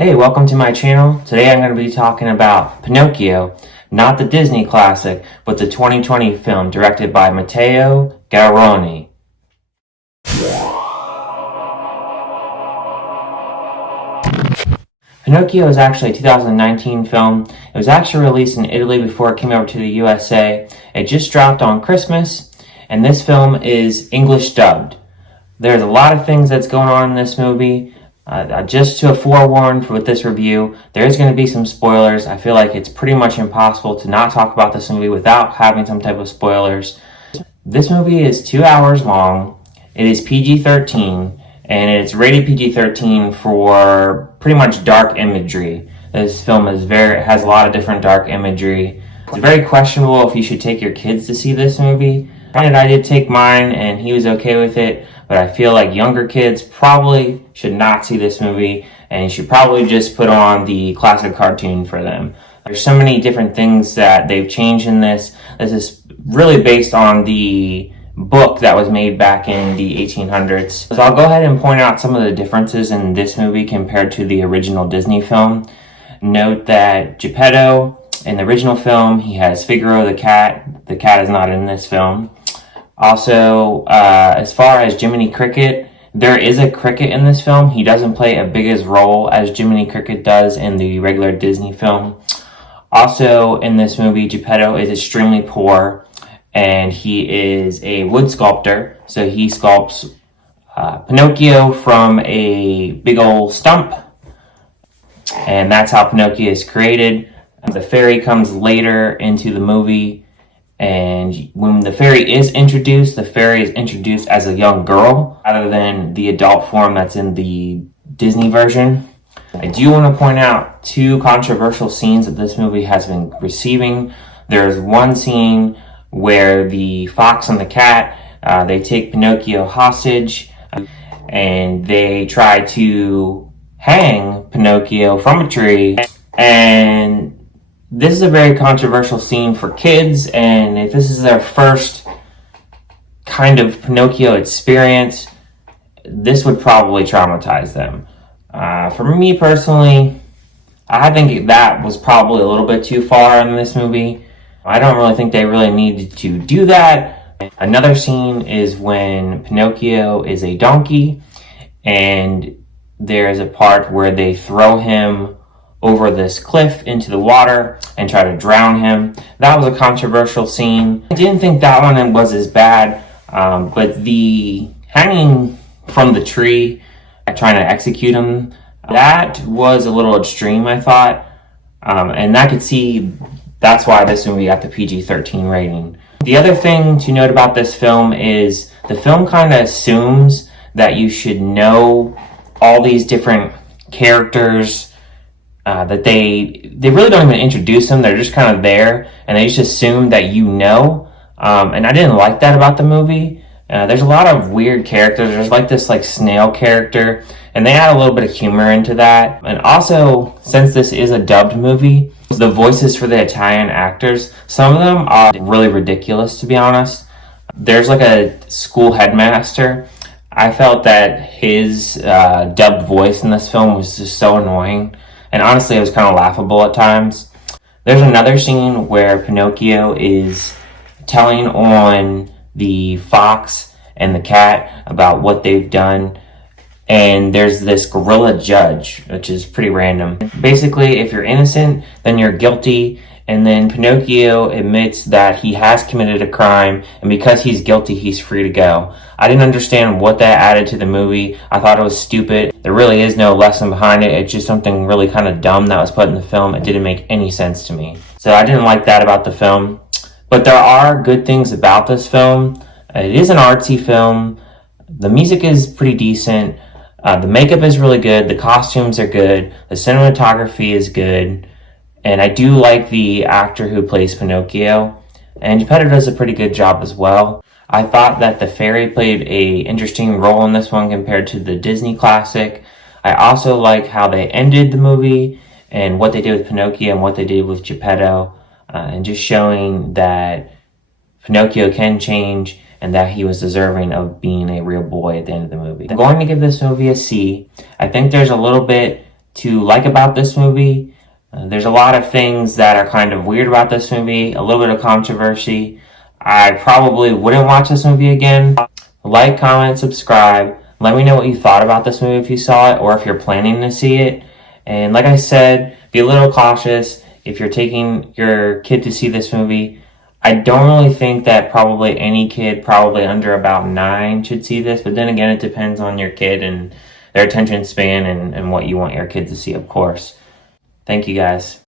Hey, welcome to my channel. Today I'm going to be talking about Pinocchio, not the Disney classic, but the 2020 film directed by Matteo Garrone. Pinocchio is actually a 2019 film. It was actually released in Italy before it came over to the USA. It just dropped on Christmas, and this film is English dubbed. There's a lot of things that's going on in this movie. Just to forewarn with this review, there is going to be some spoilers. I feel like it's pretty much impossible to not talk about this movie without having some type of spoilers. This movie is 2 hours long. It is PG-13, and it's rated PG-13 for pretty much dark imagery. This film has a lot of different dark imagery. It's very questionable if you should take your kids to see this movie. Granted, I did take mine, and he was okay with it. But I feel like younger kids probably should not see this movie, and you should probably just put on the classic cartoon for them. There's so many different things that they've changed in this. This is really based on the book that was made back in the 1800s. So I'll go ahead and point out some of the differences in this movie compared to the original Disney film. Note that Geppetto, in the original film, he has Figaro the cat. The cat is not in this film. Also, as far as Jiminy Cricket, there is a cricket in this film. He doesn't play a big as role as Jiminy Cricket does in the regular Disney film. Also, in this movie, Geppetto is extremely poor, and he is a wood sculptor. So he sculpts Pinocchio from a big old stump, and that's how Pinocchio is created. The fairy comes later into the movie. And when the fairy is introduced as a young girl rather than the adult form that's in the Disney version. I do want to point out two controversial scenes that this movie has been receiving. There's one scene where the fox and the cat, they take Pinocchio hostage and they try to hang Pinocchio from a tree, and this is a very controversial scene for kids, and if this is their first kind of Pinocchio experience, this would probably traumatize them. For me personally, I think that was probably a little bit too far in this movie. I don't really think they really needed to do that. Another scene is when Pinocchio is a donkey, and there's a part where they throw him over this cliff into the water and try to drown him. That was a controversial scene. I didn't think that one was as bad, but the hanging from the tree, trying to execute him, that was a little extreme, I thought. And I could see that's why this movie got the PG-13 rating. The other thing to note about this film is the film kind of assumes that you should know all these different characters, that they really don't even introduce them. They're just kind of there, and they just assume that you know. And I didn't like that about the movie. There's a lot of weird characters. There's like this snail character, and they add a little bit of humor into that. And also, since this is a dubbed movie, the voices for the Italian actors, some of them are really ridiculous, to be honest. There's like a school headmaster. I felt that his dubbed voice in this film was just so annoying. And honestly, it was kind of laughable at times. There's another scene where Pinocchio is telling on the fox and the cat about what they've done. And there's this gorilla judge, which is pretty random. Basically, if you're innocent, then you're guilty. And then Pinocchio admits that he has committed a crime, and because he's guilty, he's free to go. I didn't understand what that added to the movie. I thought it was stupid. There really is no lesson behind it. It's just something really kind of dumb that was put in the film. It didn't make any sense to me. So I didn't like that about the film. But there are good things about this film. It is an artsy film. The music is pretty decent. The makeup is really good. The costumes are good. The cinematography is good. And I do like the actor who plays Pinocchio. And Geppetto does a pretty good job as well. I thought that the fairy played an interesting role in this one compared to the Disney classic. I also like how they ended the movie and what they did with Pinocchio and what they did with Geppetto. And just showing that Pinocchio can change and that he was deserving of being a real boy at the end of the movie. I'm going to give this movie a C. I think there's a little bit to like about this movie. There's a lot of things that are kind of weird about this movie, a little bit of controversy. I probably wouldn't watch this movie again. Like, comment, subscribe. Let me know what you thought about this movie if you saw it or if you're planning to see it. And like I said, be a little cautious if you're taking your kid to see this movie. I don't really think that probably any kid, probably under about 9, should see this. But then again, it depends on your kid and their attention span and what you want your kid to see, of course. Thank you guys.